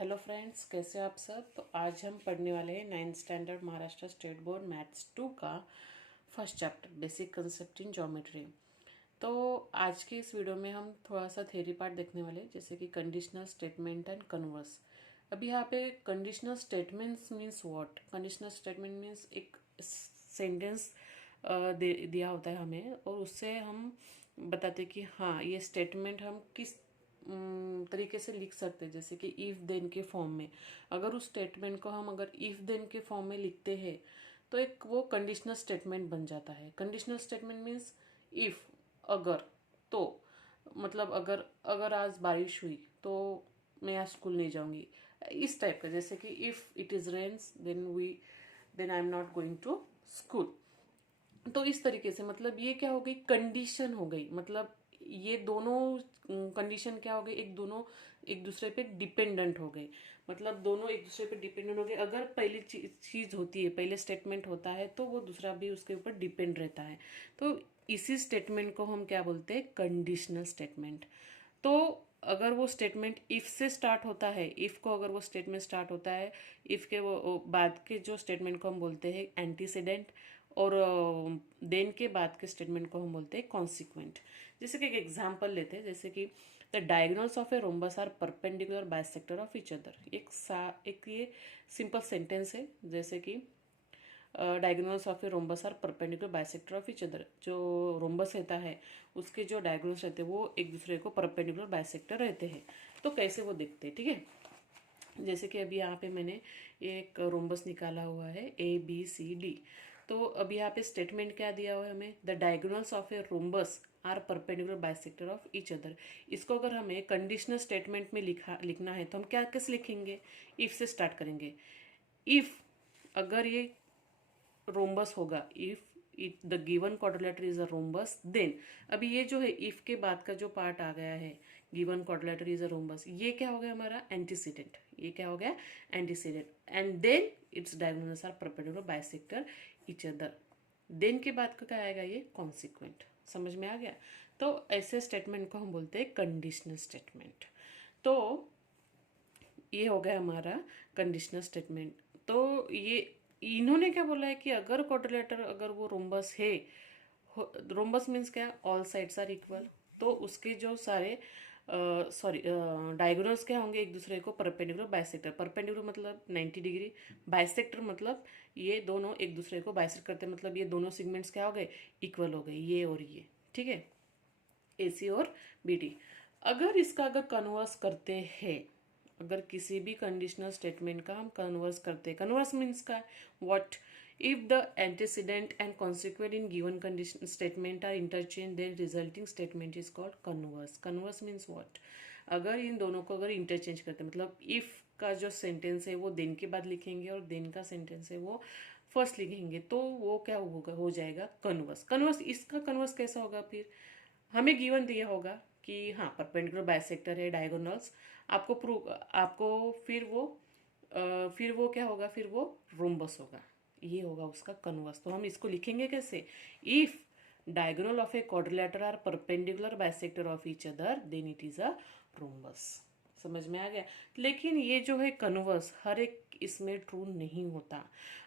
Hello friends, कैसे हो आप सब। तो आज हम पढ़ने वाले हैं 9th standard Maharashtra state board maths 2 का first chapter basic concept in geometry. तो आज के इस वीडियो में हम थोड़ा सा थ्योरी पार्ट देखने वाले हैं, जैसे कि कंडीशनल स्टेटमेंट एंड कन्वर्स। अभी यहाँ पे conditional statements means what. Conditional statement means एक सेंटेंस दिया होता है हमें, और उससे हम बताते हैं कि हाँ, ये स्टेटमेंट हम किस तरीके से लिख सकते हैं। जैसे कि इफ देन के फॉर्म में, अगर उस स्टेटमेंट को हम अगर इफ देन के फॉर्म में लिखते हैं तो एक वो कंडीशनल स्टेटमेंट बन जाता है। कंडीशनल स्टेटमेंट मीन्स इफ, अगर, तो मतलब अगर अगर आज बारिश हुई तो मैं आज स्कूल नहीं जाऊंगी, इस टाइप का। जैसे कि if it is rains then I am not going to school. तो इस तरीके से मतलब ये क्या हो गई, कंडीशन हो गई। मतलब ये दोनों कंडीशन क्या हो गई, एक दूसरे पे डिपेंडेंट हो गए। मतलब दोनों एक दूसरे पे डिपेंडेंट हो गए। अगर पहली चीज होती है, पहले स्टेटमेंट होता है, तो वो दूसरा भी उसके ऊपर डिपेंड रहता है। तो इसी स्टेटमेंट को हम क्या बोलते हैं, कंडीशनल स्टेटमेंट। तो अगर वो स्टेटमेंट इफ से स्टार्ट होता है, इफ को अगर वो स्टेटमेंट स्टार्ट होता है, इफ के वो बाद के जो स्टेटमेंट को हम बोलते हैं एंटीसीडेंट, और देन के बाद के स्टेटमेंट को हम बोलते हैं कॉन्सिक्वेंट। जैसे कि एक एग्जांपल लेते हैं, जैसे कि the diagonals of a rhombus are perpendicular bisector of each other. एक ये सिंपल सेंटेंस है। जैसे कि diagonals of a rhombus are perpendicular bisector of each other. जो रोम्बस रहता है उसके जो डायगोनल्स रहते हैं वो एक दूसरे को परपेंडिकुलर बाइसेक्टर रहते हैं। तो कैसे वो दिखते हैं, ठीक है। जैसे कि अभी यहाँ पे मैंने एक रोम्बस निकाला हुआ है ABCD। तो अभी यहाँ पे स्टेटमेंट क्या दिया हुआ है हमें, the diagonals of a rhombus are perpendicular bisector of each other. इसको अगर हमें कंडीशनल स्टेटमेंट में लिखना है तो हम क्या कैसे लिखेंगे, इफ से स्टार्ट करेंगे। इफ अगर ये रोम्बस होगा, if it the given quadrilateral is a rhombus, then अभी ये जो है इफ के बाद का जो पार्ट आ गया है, given quadrilateral is a rhombus, ये क्या हो गया हमारा एंटीसीडेंट। ये क्या हो गया antecedent. And then its diagonals are perpendicular bisector each other. Then के बाद का क्या आएगा, ये कॉन्सिक्वेंट। समझ में आ गया। तो ऐसे स्टेटमेंट को हम बोलते हैं कंडीशनल स्टेटमेंट। तो ये हो गया हमारा कंडीशनल स्टेटमेंट। तो ये इन्होंने क्या बोला है कि अगर क्वाड्रिलेटर अगर वो रोम्बस है, रोम्बस मीन्स क्या, ऑल साइड्स आर इक्वल, तो उसके जो सारे डायगोनल्स क्या होंगे, एक दूसरे को परपेंडिकुलर बाइसेक्टर। परपेंडिकुलर मतलब 90 डिग्री, बाइसेक्टर मतलब ये दोनों एक दूसरे को बाइसेक्ट करते हैं, मतलब ये दोनों सेगमेंट्स क्या हो गए, इक्वल हो गए, ये और ये, ठीक है, AC और BD। अगर इसका अगर कन्वर्स करते हैं, अगर किसी भी कंडीशनल स्टेटमेंट का हम कन्वर्स करते हैं, कन्वर्स मीन्स का what, if the antecedent and consequent in given condition statement are interchange then resulting statement is called converse. Converse means what, अगर इन दोनों को अगर इंटरचेंज करते हैं, मतलब इफ का जो सेंटेंस है वो देन के बाद लिखेंगे और देन का सेंटेंस है वो फर्स्ट लिखेंगे, तो वो क्या होगा, हो जाएगा कन्वर्स। कन्वर्स, इसका कन्वर्स कैसा होगा, फिर हमें गिवन दिया होगा कि हाँ परपेंडिकुलर बाइसेक्टर है, डायगोनल्स, आपको प्रूव, आपको फिर वो क्या होगा, फिर वो रोम्बस होगा, ये होगा उसका कन्वर्स। तो हम इसको लिखेंगे कैसे, if diagonal of a quadrilateral are perpendicular bisector of each other then it is a rhombus. समझ में आ गया। लेकिन ये जो है कन्वर्स हर एक इसमें ट्रू नहीं होता,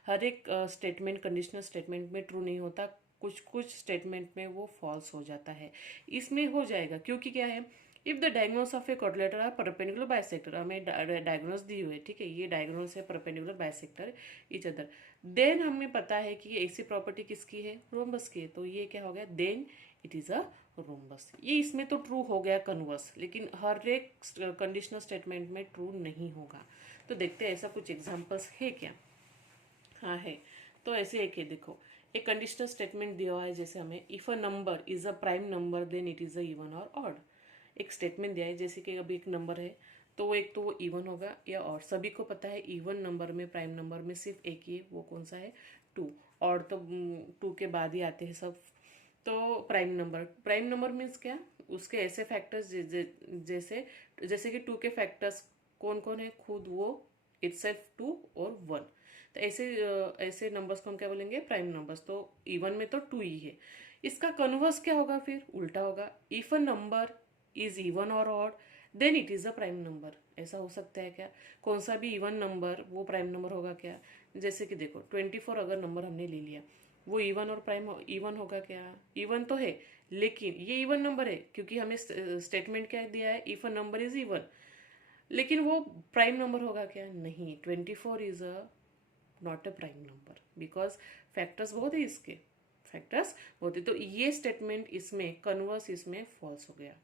हर एक स्टेटमेंट कंडीशनल स्टेटमेंट में ट्रू नहीं होता, कुछ कुछ स्टेटमेंट में वो फॉल्स हो जाता है। इसमें हो जाएगा क्योंकि क्या है, if the diagonals of a quadrilateral are perpendicular bisector, हमें डायगोनल्स दी हुई है, ठीक है, ये डायगोनल्स है perpendicular bisector each other, then हमें पता है कि ये ऐसी प्रॉपर्टी किसकी है, रोम्बस की है, तो ये क्या हो गया, then it is a rhombus. ये इसमें तो ट्रू हो गया कन्वर्स, लेकिन हर एक कंडीशनल स्टेटमेंट में ट्रू नहीं होगा। तो देखते हैं ऐसा कुछ एग्जांपल्स है क्या। हाँ है। तो ऐसे एक है, देखो, एक कंडीशनल स्टेटमेंट दिया हुआ है, जैसे हमें if a number is a prime number then it is a even और ऑड। एक स्टेटमेंट दिया है, जैसे कि अभी एक नंबर है तो वो एक तो वो इवन होगा या ऑड। सभी को पता है इवन नंबर में, प्राइम नंबर में सिर्फ एक ही है, वो कौन सा है, 2। ऑड तो 2 के बाद ही आते हैं सब। तो प्राइम नंबर मीन्स क्या, उसके ऐसे फैक्टर्स जैसे जैसे कि 2 के फैक्टर्स कौन कौन है, खुद वो इटसेल्फ 2 और 1। तो ऐसे नंबर्स को हम क्या बोलेंगे, प्राइम नंबर्स। तो इवन में तो 2 ही है। इसका कन्वर्स क्या होगा, फिर उल्टा होगा, if a number is even और odd then it is a prime number. ऐसा हो सकता है क्या? कौन सा भी इवन नंबर वो प्राइम नंबर होगा क्या? जैसे कि देखो 24 अगर नंबर हमने ले लिया, वो इवन और प्राइम इवन होगा क्या? इवन तो है, लेकिन ये इवन नंबर है क्योंकि हमें स्टेटमेंट क्या दिया है, if a number is even. लेकिन वो प्राइम नंबर होगा क्या? नहीं, 24 is a not a prime number because factors बहुत है इसके, फैक्टर्स बहुत है। तो ये स्टेटमेंट इसमें कन्वर्स इसमें फॉल्स हो गया।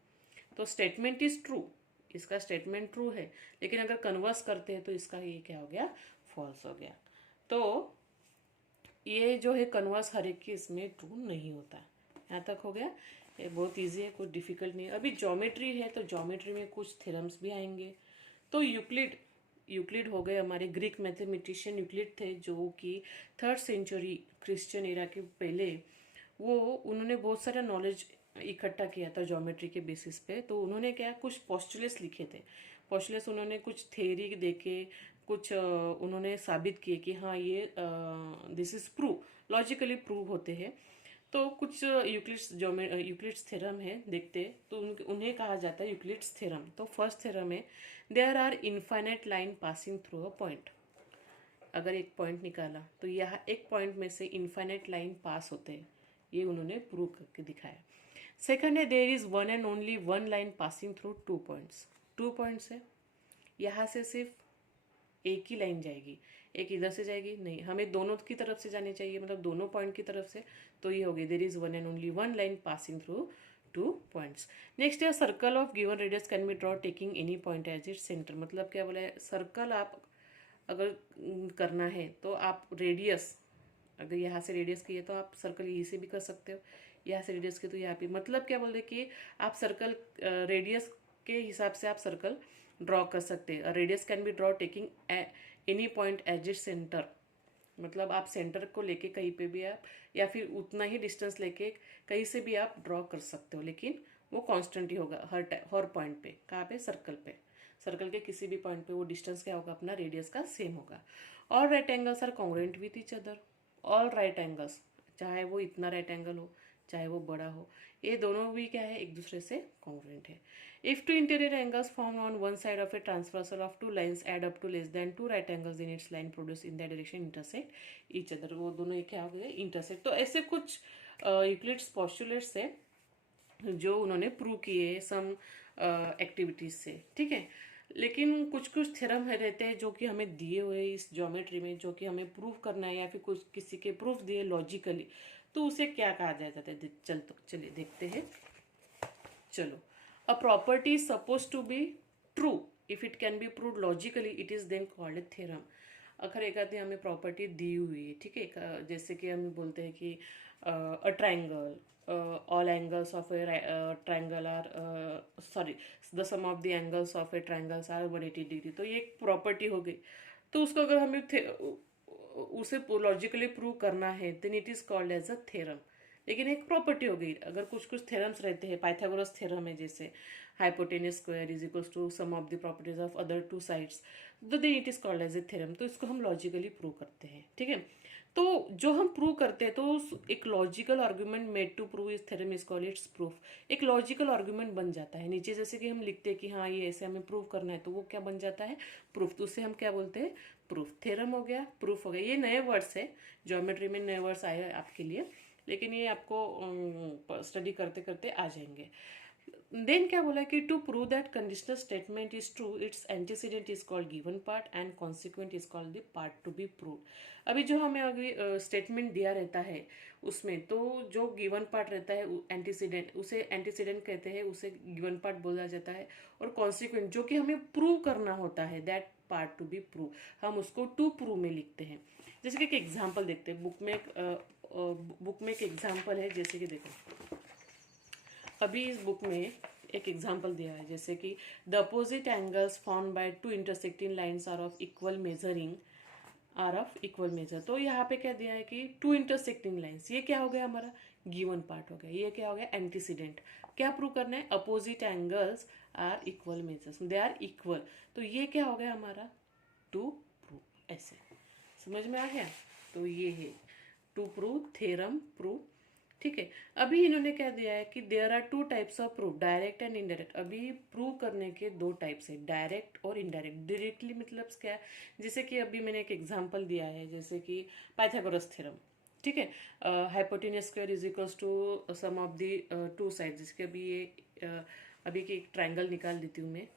तो स्टेटमेंट इज ट्रू, इसका स्टेटमेंट ट्रू है, लेकिन अगर कन्वर्स करते हैं तो इसका ये क्या हो गया, फॉल्स हो गया। तो ये जो है कन्वर्स हर एक की इसमें ट्रू नहीं होता। यहाँ तक हो गया, ये बहुत इजी है, कुछ डिफिकल्ट नहीं है। अभी ज्योमेट्री है तो ज्योमेट्री में कुछ थ्योरम्स भी आएंगे। तो यूक्लिड यूक्लिड हो गए हमारे ग्रीक मैथमेटिशियन यूक्लिड थे, जो कि 3rd सेंचुरी क्रिश्चियन एरा के पहले वो उन्होंने बहुत सारा नॉलेज इकट्ठा किया था ज्योमेट्री के बेसिस पे। तो उन्होंने क्या, कुछ पोस्टुलेट्स लिखे थे। पोस्टुलेट्स उन्होंने कुछ थेरी देके कुछ उन्होंने साबित किए कि हाँ ये this is prove, logically prove होते हैं। तो कुछ यूक्लिड्स थ्योरम है, देखते तो उन्हें कहा जाता है यूक्लिड्स थ्योरम। तो फर्स्ट थ्योरम है, there are infinite line passing through a point. अगर एक पॉइंट निकाला तो यह एक पॉइंट में से इनफाइनाइट लाइन पास होते हैं, ये उन्होंने प्रूव करके दिखाया। सेकंड है, there is one and only one line passing through 2 points. 2 points है, यहाँ से सिर्फ एक ही लाइन जाएगी, एक इधर से जाएगी नहीं, हमें दोनों की तरफ से जानी चाहिए, मतलब दोनों पॉइंट की तरफ से। तो ये हो गई, there is one and only one line passing through 2 points. Next है, circle of given radius can be draw taking any point as its centre. मतलब क्या बोला है, सर्कल आप अगर करना है तो आप रेडियस, अगर यहाँ से रेडियस की है तो आप सर्कल यहीं से भी कर सकते हो, यहाँ से रेडियस की तो यहाँ पे। मतलब क्या बोल रहे कि आप सर्कल रेडियस के हिसाब से आप सर्कल ड्रॉ कर सकते हैं। Radius can be draw taking any point as it centre. मतलब आप सेंटर को लेके कहीं पे भी आप, या फिर उतना ही डिस्टेंस लेके कहीं से भी आप ड्रॉ कर सकते हो, लेकिन वो कांस्टेंट ही होगा हर पॉइंट पे। कहाँ पे? सर्कल पे। सर्कल के किसी भी पॉइंट पे वो डिस्टेंस क्या होगा, अपना रेडियस का सेम होगा। All right angles are congruent with each other. All right angles, चाहे वो इतना राइट एंगल हो चाहे वो बड़ा हो, ये दोनों भी क्या है, एक दूसरे से कॉन्ग्रुएंट है। If two interior angles form on one side of a transversal of two lines add up to less than 2 right angles in its line produce in that direction intersect each other. वो दोनों ये क्या हो गए, intersect. तो ऐसे कुछ Euclid's postulates है जो उन्होंने प्रूव किए सम एक्टिविटीज से, ठीक है। लेकिन कुछ कुछ थ्योरम है रहते हैं जो कि हमें दिए हुए इस ज्योमेट्री में, जो कि हमें प्रूव करना है, या फिर कुछ किसी के प्रूफ दिए लॉजिकली, तो उसे क्या कहा जाता है। चलिए देखते हैं। चलो, a property is suppose to be true if it can be prove logically, it is then called a theorem. अगर एक आधी हमें प्रॉपर्टी दी हुई है, ठीक है, जैसे कि हम बोलते हैं कि a triangle, all angles of a triangle are sorry, the sum of the angles of a triangles are 180 degree. तो ये एक प्रॉपर्टी हो गई। तो उसको अगर हमें उसे लॉजिकली प्रूव करना है then it is called as a theorem. लेकिन एक प्रॉपर्टी हो गई। अगर कुछ कुछ थ्योरम्स रहते हैं, पाइथागोरस थ्योरम है जैसे, hypotenuse square is equals to sum of the properties of other 2 sides, तो then it is called as a theorem. तो इसको हम लॉजिकली प्रूव करते हैं, ठीक है। तो जो हम प्रूव करते हैं, तो एक logical argument made to prove इस theorem is called its proof. एक लॉजिकल आर्गुमेंट बन जाता है नीचे, जैसे कि हम लिखते हैं कि हाँ ये ऐसे हमें प्रूव करना है, तो वो क्या बन जाता है, प्रूफ। तो उसे हम क्या बोलते हैं, प्रूफ। थ्योरम हो गया, प्रूफ हो गया। ये नए वर्ड्स है, ज्योमेट्री में नए वर्ड्स आए हैं आपके लिए, लेकिन ये आपको स्टडी करते करते आ जाएंगे। देन क्या बोला कि to prove that conditional statement is true, its antecedent is called given part and consequent is called the part to be prove. अभी जो हमें अभी स्टेटमेंट दिया रहता है उसमें, तो जो गिवन पार्ट रहता है एंटीसीडेंट, उसे एंटीसीडेंट कहते हैं, उसे गिवन पार्ट बोला जाता है। और कॉन्सिक्वेंट जो कि हमें प्रूव करना होता है, that part to be prove, हम उसको टू प्रूव में लिखते हैं। जैसे कि एक एग्जाम्पल देखते हैं, बुक में एक एग्जाम्पल है, जैसे कि देखो अभी इस बुक में एक एग्जाम्पल दिया है, जैसे कि the opposite angles formed by 2 intersecting lines are of equal measure. तो यहाँ पे क्या दिया है कि 2 इंटरसेक्टिंग लाइन्स, ये क्या हो गया, हमारा गिवन पार्ट हो गया। ये क्या हो गया, एंटीसीडेंट। क्या प्रूव करना है, opposite angles are equal measures, they are equal. तो ये क्या हो गया हमारा, टू प्रूव। ऐसे समझ में आ गया। तो ये है टू प्रूव, थ्योरम, प्रूव, ठीक है। अभी इन्होंने क्या दिया है कि there are two types of proof, direct and indirect. अभी प्रूव करने के दो टाइप्स है, डायरेक्ट और इनडायरेक्ट। डायरेक्टली मतलब क्या है, जैसे कि अभी मैंने एक एग्जांपल दिया है, जैसे कि पाइथागोरस थ्योरम, ठीक है। Hypotenuse square is equals to sum of the two side, जिसके अभी ये अभी की एक ट्राइंगल निकाल देती हूँ मैं,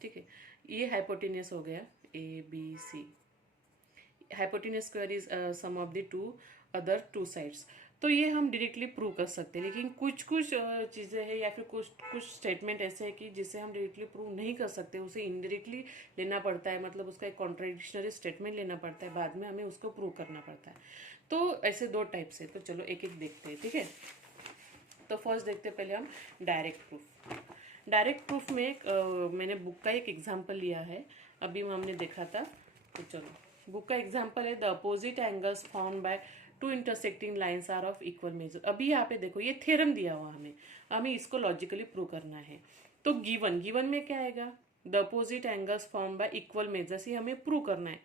ठीक है। ये हाइपोटेन्यूज हो गया A B C, hypotenuse square is sum of the two other two sides. तो ये हम डायरेक्टली प्रूव कर सकते हैं, लेकिन कुछ कुछ चीज़ें हैं या फिर कुछ कुछ स्टेटमेंट ऐसे है कि जिसे हम डायरेक्टली प्रूव नहीं कर सकते, उसे इनडायरेक्टली लेना पड़ता है, मतलब उसका एक कॉन्ट्राडिक्शनरी स्टेटमेंट लेना पड़ता है, बाद में हमें उसको प्रूव करना पड़ता है। तो ऐसे दो टाइप से, तो चलो एक एक देखते हैं, ठीक है। तो फर्स्ट देखते हैं पहले हम डायरेक्ट प्रूफ। डायरेक्ट प्रूफ में मैंने बुक का एक एग्जाम्पल लिया है, अभी हमने देखा था। तो चलो बुक का एग्जाम्पल है, the opposite angles form by two intersecting lines are of equal measure. अभी यहाँ पे देखो ये थ्योरम दिया हुआ हमें, हमें इसको लॉजिकली प्रूव करना है। तो गिवन में क्या आएगा, the opposite angles form y equal measures, ये हमें प्रूव करना है।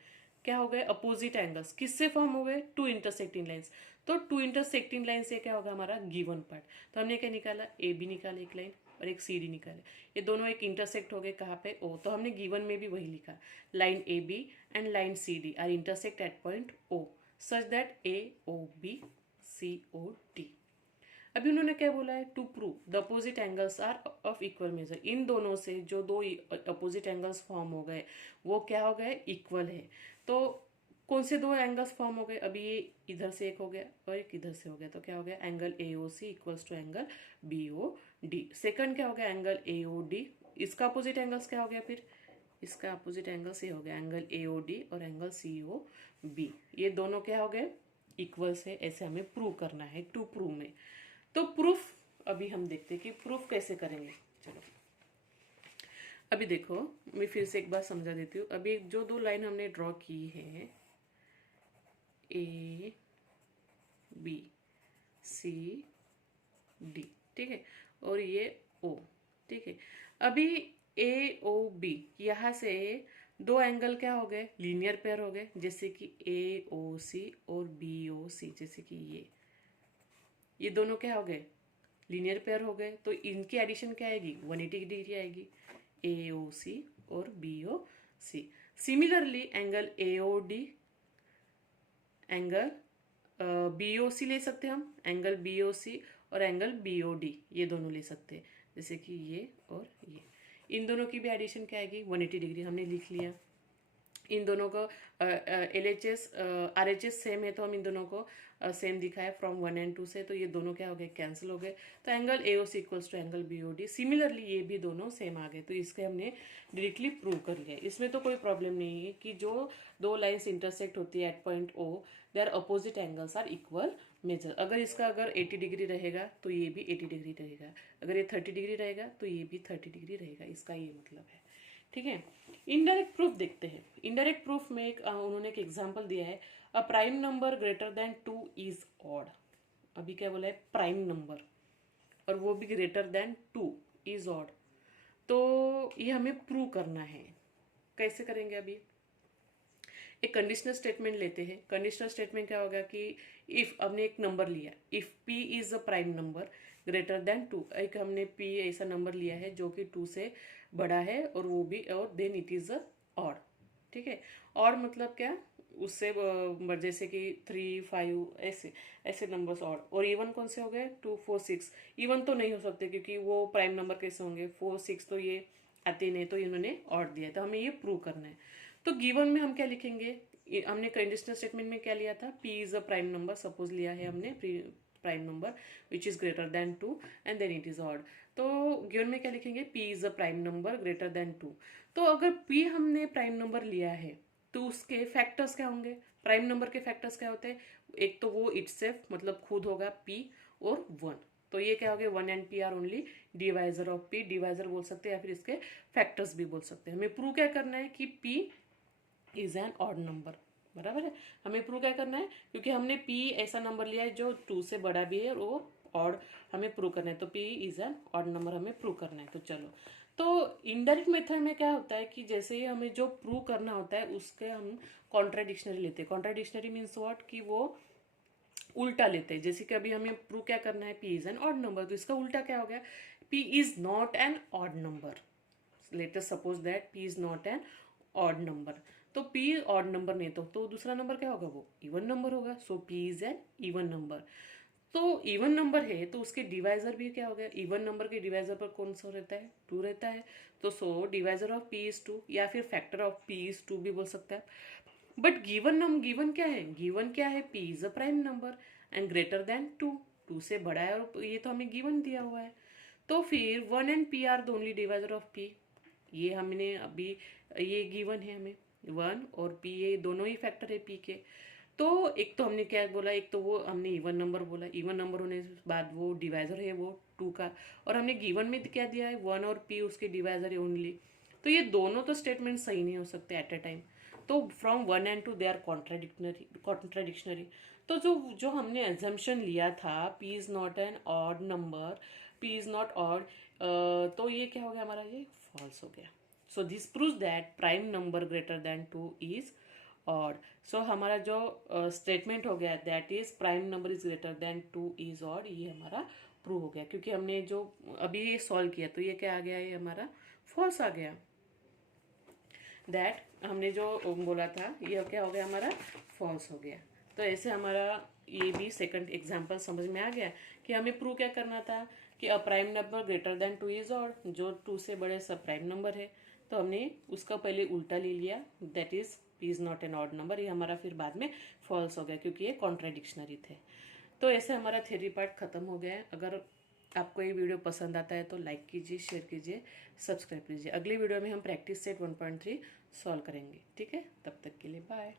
क्या हो गए अपोजिट एंगल्स, किससे फॉर्म हो गए, टू इंटरसेक्टिंग लाइन्स। तो टू इंटरसेक्टिंग लाइन से क्या होगा हमारा गिवन पार्ट। तो हमने क्या निकाला, ए बी निकाला एक लाइन और एक सी डी निकाले, ये दोनों एक इंटरसेक्ट हो गए कहाँ पे, ओ। तो हमने गिवन में भी वही लिखा, line A B and line C D are intersect at point O such that A O B C O D. अभी उन्होंने क्या बोला है, to prove the opposite angles are of equal measure. इन दोनों से जो दो अपोजिट एंगल्स फॉर्म हो गए वो क्या हो गए, इक्वल है। तो कौन से दो एंगल्स फॉर्म हो गए, अभी ये इधर से एक हो गया और एक इधर से हो गया, तो क्या हो गया, angle A O C equals to angle B O D. Second क्या हो गया, एंगल ए ओ डी, इसका अपोजिट एंगल्स क्या हो गया, फिर इसका अपोजिट एंगल से हो गया एंगल ए ओ डी और एंगल सी ओ बी, ये दोनों क्या हो गए, इक्वल से। ऐसे हमें प्रूव करना है टू प्रूव में। तो प्रूफ अभी हम देखते हैं कि प्रूफ कैसे करेंगे। चलो अभी देखो, मैं फिर से एक बार समझा देती हूँ। अभी जो दो लाइन हमने ड्रॉ की है, ए बी सी डी, ठीक है, और ये ओ, ठीक है। अभी ए ओ बी, यहाँ से दो एंगल क्या हो गए, लीनियर पेयर हो गए, जैसे कि ए ओ सी और बी ओ सी, जैसे कि ये दोनों क्या हो गए, लीनियर पेयर हो गए। तो इनकी एडिशन क्या आएगी, 180 डिग्री आएगी, ए ओ सी और B O C. Similarly angle A O D, angle B O C ले सकते हैं हम, एंगल बी ओ सी और एंगल बी ओ डी, ये दोनों ले सकते हैं, जैसे कि ये और ये। इन दोनों की भी एडिशन क्या आएगी, 180 डिग्री, हमने लिख लिया। इन दोनों को L H S R H S same है, तो हम इन दोनों को सेम दिखाए फ्रॉम 1 एंड 2 से, तो ये दोनों क्या हो गए, कैंसिल हो गए। तो angle A O C equals to angle B O D. Similarly ये भी दोनों सेम आ गए, तो इसके हमने डायरेक्टली प्रूव कर लिया। इसमें तो कोई प्रॉब्लम नहीं है कि जो दो लाइन्स इंटरसेक्ट होती है at point O, their opposite angles are equal measure. अगर इसका अगर 80 डिग्री रहेगा तो ये भी 80 डिग्री रहेगा, अगर ये 30 डिग्री रहेगा तो ये भी 30 डिग्री रहेगा, इसका ये मतलब है, ठीक है। इनडायरेक्ट प्रूफ देखते हैं। इनडायरेक्ट प्रूफ में उन्होंने एक एग्जांपल दिया है, अ prime number greater than 2 is odd. अभी क्या बोला है, प्राइम नंबर, और वो भी ग्रेटर देन 2 इज ऑड। तो ये हमें प्रूव करना है, कैसे करेंगे। अभी एक कंडीशनल स्टेटमेंट लेते हैं। कंडीशनल स्टेटमेंट क्या होगा कि इफ हमने एक नंबर लिया, if p is a prime number greater than 2, एक हमने p ऐसा नंबर लिया है जो कि 2 से बड़ा है और वो भी, और then it is a odd, ठीक है। ऑड मतलब क्या, उससे जैसे कि 3 5 ऐसे ऐसे नंबर्स ऑड। और इवन कौन से हो गए, 2 4 6। इवन तो नहीं हो सकते क्योंकि वो प्राइम नंबर कैसे होंगे, 4 6 तो ये आते नहीं, तो इन्होंने ऑड दिया, तो हमें ये प्रूव करना है। तो गिवन में हम क्या लिखेंगे, हमने कंडीशनल स्टेटमेंट में क्या लिया था, p is a prime number, suppose लिया है हमने prime number which is greater than 2 and then it is odd. तो गिवन में क्या लिखेंगे, p is a prime number greater than 2। तो अगर p हमने प्राइम नंबर लिया है तो उसके फैक्टर्स क्या होंगे, प्राइम नंबर के फैक्टर्स क्या होते हैं, एक तो वो इटसेल्फ मतलब खुद होगा p और 1। तो ये क्या हो गया, 1 and p are only divisor of p, divisor बोल सकते हैं या फिर इसके फैक्टर्स भी बोल सकते हैं। हमें प्रूव क्या करना है कि p is an odd number, बराबर है। हमें प्रूव क्या करना है, क्योंकि हमने p ऐसा नंबर लिया है जो 2 से बड़ा भी है और वो ऑड हमें प्रूव करना है, तो p is an odd number हमें प्रूव करना है। तो चलो, तो इनडायरेक्ट मेथड में क्या होता है कि जैसे ही हमें जो प्रूव करना होता है उसके हम कॉन्ट्राडिक्शनरी लेते हैं। कॉन्ट्राडिक्शनरी मीन्स व्हाट, कि वो उल्टा लेते हैं। जैसे कि अभी हमें प्रूव क्या करना है, P is N odd number, तो इसका उल्टा क्या हो गया, P is not an odd number. Let us suppose that P is not an odd number. तो पी ऑड नंबर नहीं तो दूसरा नंबर क्या होगा, वो इवन नंबर होगा। So P is an even number. तो इवन नंबर है तो उसके डिवाइजर भी क्या हो गया, इवन नंबर के डिवाइजर पर कौन सा रहता है, 2 रहता है। तो सो डिवाइजर ऑफ पी इज 2, या फिर फैक्टर ऑफ पी इज 2 भी बोल सकते हैं। बट गिवन क्या है, गिवन क्या है, P is a prime number and greater than 2, 2 से बड़ा है, और ये तो हमें गिवन दिया हुआ है। तो फिर 1 and P R the only divisor of P. ये हमने अभी, ये गिवन है हमें, 1 और पी, ये दोनों ही फैक्टर है पी के। तो एक तो हमने क्या बोला, एक तो वो हमने इवन नंबर बोला, इवन नंबर होने के बाद वो डिवाइजर है वो 2 का, और हमने गिवन में क्या दिया है, 1 और पी उसके डिवाइजर है ओनली। तो ये दोनों तो स्टेटमेंट सही नहीं हो सकते एट अ टाइम। तो फ्रॉम 1 एंड 2 दे आर कॉन्ट्राडिक्शनरी। तो जो जो हमने एजम्पशन लिया था, P is not an odd number, P is not odd, तो ये क्या हो गया हमारा, ये फॉल्स हो गया। So this proves that prime number greater than 2 is odd. So हमारा जो स्टेटमेंट हो गया, that is prime number is greater than 2 is odd, ये हमारा प्रूव हो गया। क्योंकि हमने जो अभी ये सॉल्व किया तो ये क्या आ गया, ये हमारा फॉल्स आ गया। दैट हमने जो बोला था ये क्या हो गया, हमारा फॉल्स हो गया। तो ऐसे हमारा ये भी सेकंड एग्जांपल समझ में आ गया कि हमें प्रूव क्या करना था, कि अ prime number greater than 2 is odd, जो 2 से बड़े सब प्राइम नंबर है। तो हमने उसका पहले उल्टा ले लिया, that is P is not an odd number. ये हमारा फिर बाद में फॉल्स हो गया क्योंकि ये कॉन्ट्राडिक्शनरी थे। तो ऐसे हमारा थ्योरी पार्ट खत्म हो गया है। अगर आपको ये वीडियो पसंद आता है तो लाइक कीजिए, शेयर कीजिए, सब्सक्राइब कीजिए। अगले वीडियो में हम प्रैक्टिस सेट 1.3 सॉल्व करेंगे। ठीक है, तब तक के लिए बाय।